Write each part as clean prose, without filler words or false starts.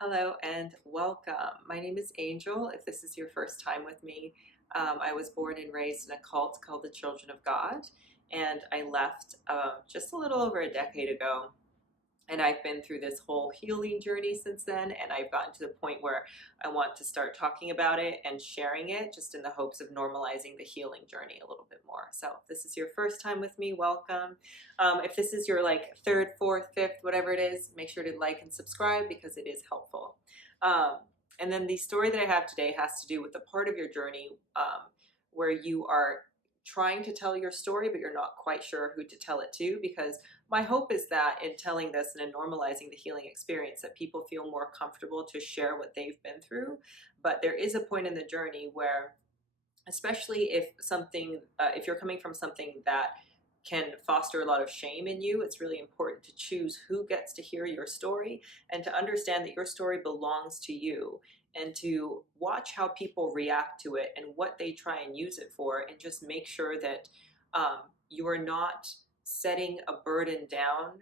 Hello and welcome. My name is Angel. If this is your first time with me, I was born and raised in a cult called the Children of God, and I left just a little over a decade ago. And I've been through this whole healing journey since then, and I've gotten to the point where I want to start talking about it and sharing it just in the hopes of normalizing the healing journey a little bit more. So, if this is your first time with me, welcome. If this is your like third, fourth, fifth, whatever it is, make sure to like and subscribe because it is helpful. Um, and then the story that I have today has to do with the part of your journey where you are trying to tell your story, but you're not quite sure who to tell it to, because my hope is that in telling this and in normalizing the healing experience, that people feel more comfortable to share what they've been through. But there is a point in the journey where, especially if you're coming from something that can foster a lot of shame in you, it's really important to choose who gets to hear your story and to understand that your story belongs to you, and to watch how people react to it and what they try and use it for, and just make sure that you are not setting a burden down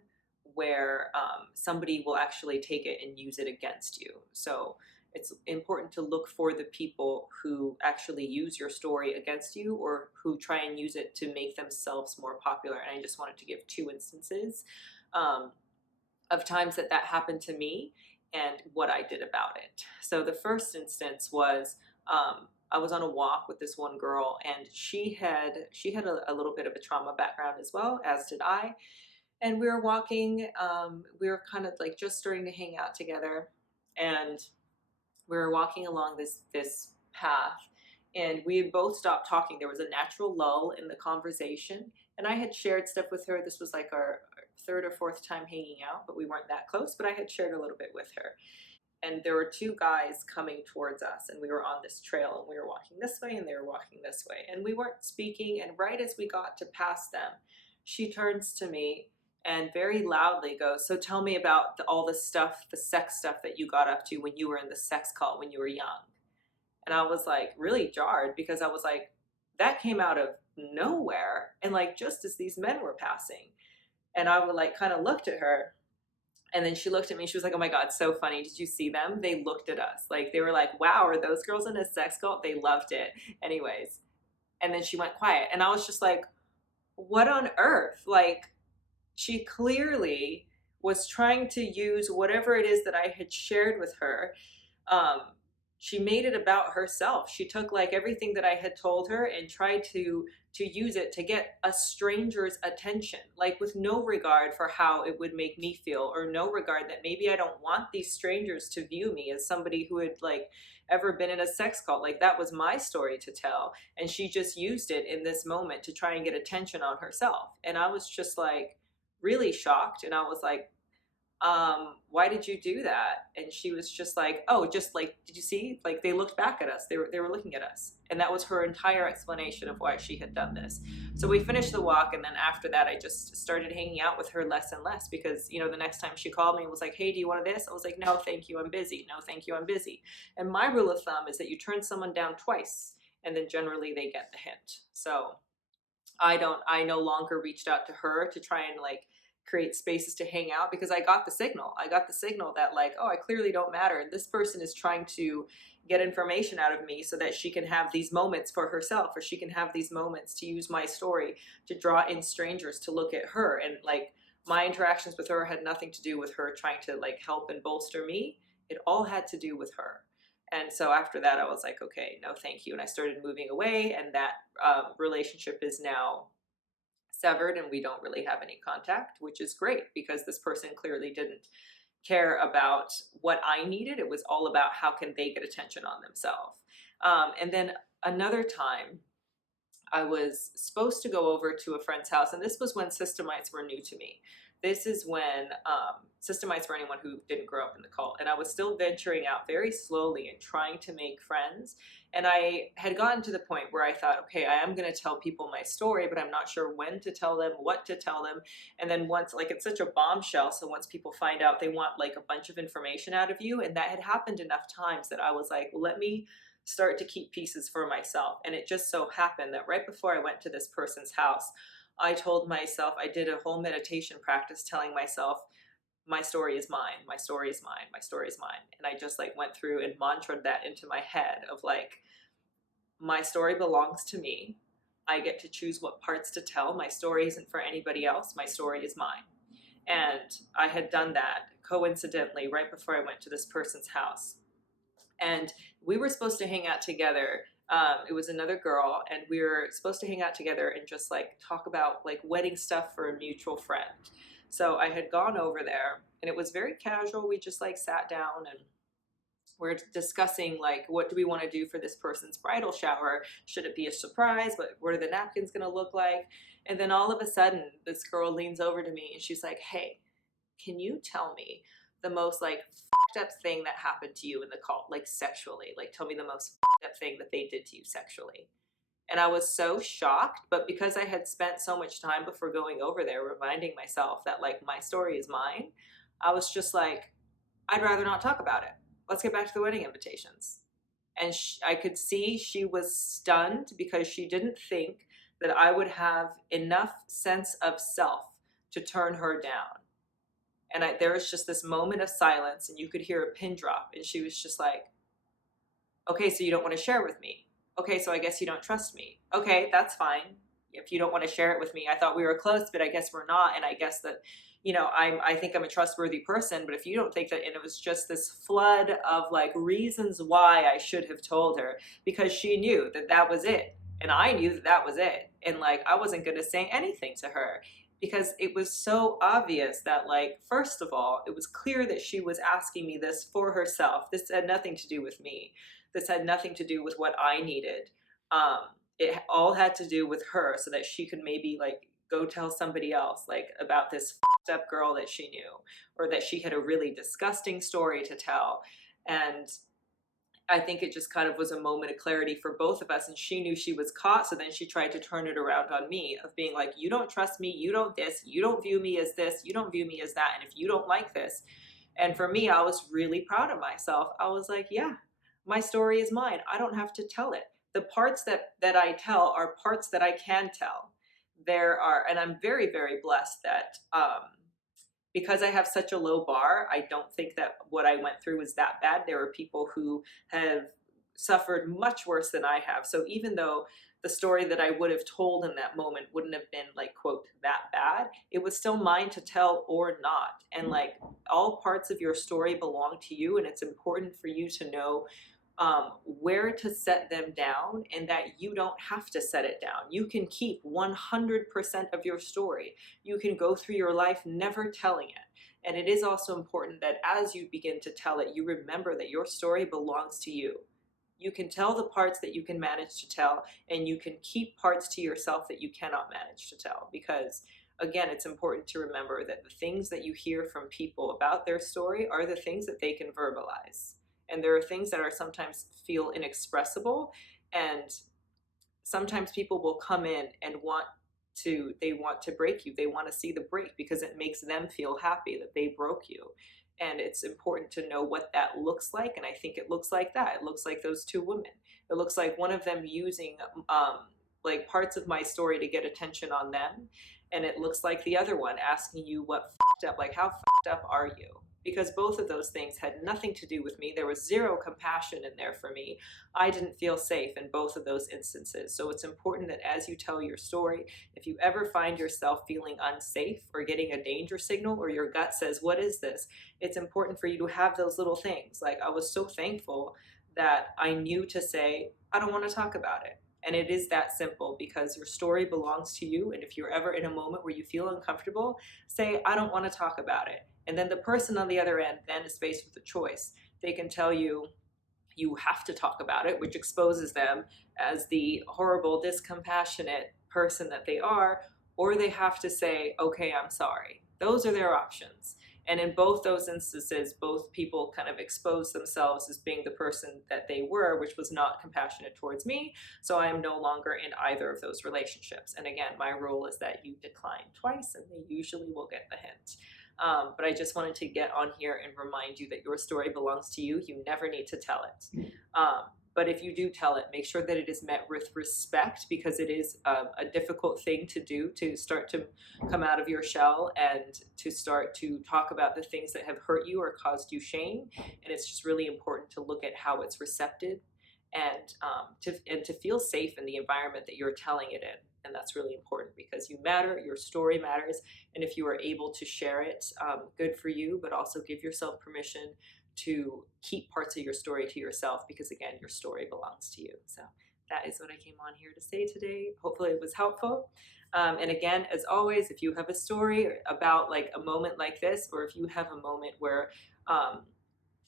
where somebody will actually take it and use it against you. So it's important to look for the people who actually use your story against you, or who try and use it to make themselves more popular. And I just wanted to give two instances um, of times that happened to me and what I did about it. So the first instance was I was on a walk with this one girl, and she had a little bit of a trauma background as well, as did I. And we were walking. We were kind of like just starting to hang out together, and we were walking along this path, and we had both stopped talking. There was a natural lull in the conversation, and I had shared stuff with her. This was like our third or fourth time hanging out, but we weren't that close. But I had shared a little bit with her, and there were two guys coming towards us, and we were on this trail, and we were walking this way and they were walking this way, and we weren't speaking. And right as we got to pass them, she turns to me and very loudly goes, "So tell me about all the stuff, the sex stuff that you got up to when you were in the sex cult when you were young." And I was like really jarred, because I was like, that came out of nowhere, and like just as these men were passing. And I would like kind of looked at her, and then she looked at me. She was like, "Oh my God, so funny. Did you see them? They looked at us. Like, they were like, wow, are those girls in a sex cult? They loved it." Anyways. And then she went quiet. And I was just like, what on earth? Like, she clearly was trying to use whatever it is that I had shared with her. um, she made it about herself. She took like everything that I had told her and tried to use it to get a stranger's attention, like with no regard for how it would make me feel, or no regard that maybe I don't want these strangers to view me as somebody who had like ever been in a sex cult. Like, that was my story to tell, and she just used it in this moment to try and get attention on herself. And I was just like really shocked, and I was like, why did you do that? And she was just like, oh, just like, did you see? Like, they looked back at us. They were looking at us. And that was her entire explanation of why she had done this. So we finished the walk, and then after that, I just started hanging out with her less and less, because, the next time she called me and was like, "Hey, do you want this?" I was like, "No, thank you, I'm busy. No, thank you, I'm busy." And my rule of thumb is that you turn someone down twice, and then generally they get the hint. So I no longer reached out to her to try and like create spaces to hang out, because I got the signal. I got the signal that like, oh, I clearly don't matter. This person is trying to get information out of me so that she can have these moments for herself, or she can have these moments to use my story to draw in strangers to look at her. And like, my interactions with her had nothing to do with her trying to like help and bolster me. It all had to do with her. And so after that, I was like, okay, no, thank you. And I started moving away, and that relationship is now severed, and we don't really have any contact, which is great, because this person clearly didn't care about what I needed. It was all about how can they get attention on themselves. And then another time, I was supposed to go over to a friend's house, and this was when Systemites were new to me. This is when Systemites, for anyone who didn't grow up in the cult, and I was still venturing out very slowly and trying to make friends. And I had gotten to the point where I thought, okay, I am going to tell people my story, but I'm not sure when to tell them, what to tell them. And then once, like, it's such a bombshell, so once people find out, they want like a bunch of information out of you. And that had happened enough times that I was like, well, let me start to keep pieces for myself. And it just so happened that right before I went to this person's house, I told myself, I did a whole meditation practice telling myself, my story is mine, my story is mine, my story is mine. And I just like went through and mantraed that into my head of like, my story belongs to me. I get to choose what parts to tell. My story isn't for anybody else. My story is mine. And I had done that coincidentally right before I went to this person's house. And we were supposed to hang out together. It was another girl, and we were supposed to hang out together and just like talk about like wedding stuff for a mutual friend. So I had gone over there, and it was very casual. We just like sat down and we're discussing like what do we want to do for this person's bridal shower. Should it be a surprise? What are the napkins going to look like? And then all of a sudden this girl leans over to me and she's like, hey, can you tell me the most like fucked up thing that happened to you in the cult, like sexually? Like tell me the most fucked up thing that they did to you sexually. And I was so shocked, but because I had spent so much time before going over there reminding myself that like my story is mine, I was just like, I'd rather not talk about it. Let's get back to the wedding invitations. And I could see she was stunned because she didn't think that I would have enough sense of self to turn her down. And there was just this moment of silence, and you could hear a pin drop. And she was just like, okay, so you don't want to share with me. Okay, so I guess you don't trust me. Okay, that's fine. If you don't want to share it with me, I thought we were close, but I guess we're not. And I guess that, I think I'm a trustworthy person, but if you don't think that, and it was just this flood of like reasons why I should have told her, because she knew that that was it. And I knew that that was it. And like, I wasn't going to say anything to her because it was so obvious that like, first of all, it was clear that she was asking me this for herself. This had nothing to do with me. This had nothing to do with what I needed. It all had to do with her so that she could maybe like go tell somebody else like about this fucked up girl that she knew, or that she had a really disgusting story to tell. And I think it just kind of was a moment of clarity for both of us, and she knew she was caught, so then she tried to turn it around on me of being like, you don't trust me, you don't this, you don't view me as this, you don't view me as that, and if you don't like this. And for me, I was really proud of myself. I was like, yeah, my story is mine. I don't have to tell it. The parts that I tell are parts that I can tell. There are, and I'm very, very blessed that because I have such a low bar, I don't think that what I went through was that bad. There are people who have suffered much worse than I have. So even though the story that I would have told in that moment wouldn't have been like, quote, that bad, it was still mine to tell or not. And like all parts of your story belong to you, and it's important for you to know where to set them down, and that you don't have to set it down. You can keep 100% of your story. You can go through your life never telling it. And it is also important that as you begin to tell it, you remember that your story belongs to you. You can tell the parts that you can manage to tell, and you can keep parts to yourself that you cannot manage to tell. Because again, it's important to remember that the things that you hear from people about their story are the things that they can verbalize. And there are things that are sometimes feel inexpressible, and sometimes people will come in and they want to break you. They want to see the break because it makes them feel happy that they broke you. And it's important to know what that looks like. And I think it looks like that. It looks like those two women. It looks like one of them using like parts of my story to get attention on them. And it looks like the other one asking you what fucked up, like how fucked up are you? Because both of those things had nothing to do with me. There was zero compassion in there for me. I didn't feel safe in both of those instances. So it's important that as you tell your story, if you ever find yourself feeling unsafe or getting a danger signal, or your gut says, what is this? It's important for you to have those little things. Like, I was so thankful that I knew to say, I don't want to talk about it. And it is that simple, because your story belongs to you. And if you're ever in a moment where you feel uncomfortable, say, I don't want to talk about it. And then the person on the other end then is faced with a choice. They can tell you, you have to talk about it, which exposes them as the horrible, discompassionate person that they are, or they have to say, okay, I'm sorry. Those are their options. And in both those instances, both people kind of expose themselves as being the person that they were, which was not compassionate towards me. So I am no longer in either of those relationships. And again, my rule is that you decline twice, and they usually will get the hint. But I just wanted to get on here and remind you that your story belongs to you. You never need to tell it. But if you do tell it, make sure that it is met with respect, because it is a difficult thing to do, to start to come out of your shell and to start to talk about the things that have hurt you or caused you shame. And it's just really important to look at how it's recepted, and to feel safe in the environment that you're telling it in. And that's really important, because you matter, your story matters. And if you are able to share it, good for you, but also give yourself permission to keep parts of your story to yourself, because again, your story belongs to you. So that is what I came on here to say today. Hopefully it was helpful. And again, as always, if you have a story about like a moment like this, or if you have a moment where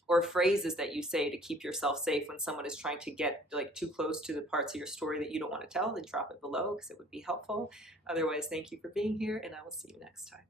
or phrases that you say to keep yourself safe when someone is trying to get like too close to the parts of your story that you don't want to tell, then drop it below, because it would be helpful. Otherwise, thank you for being here, and I will see you next time.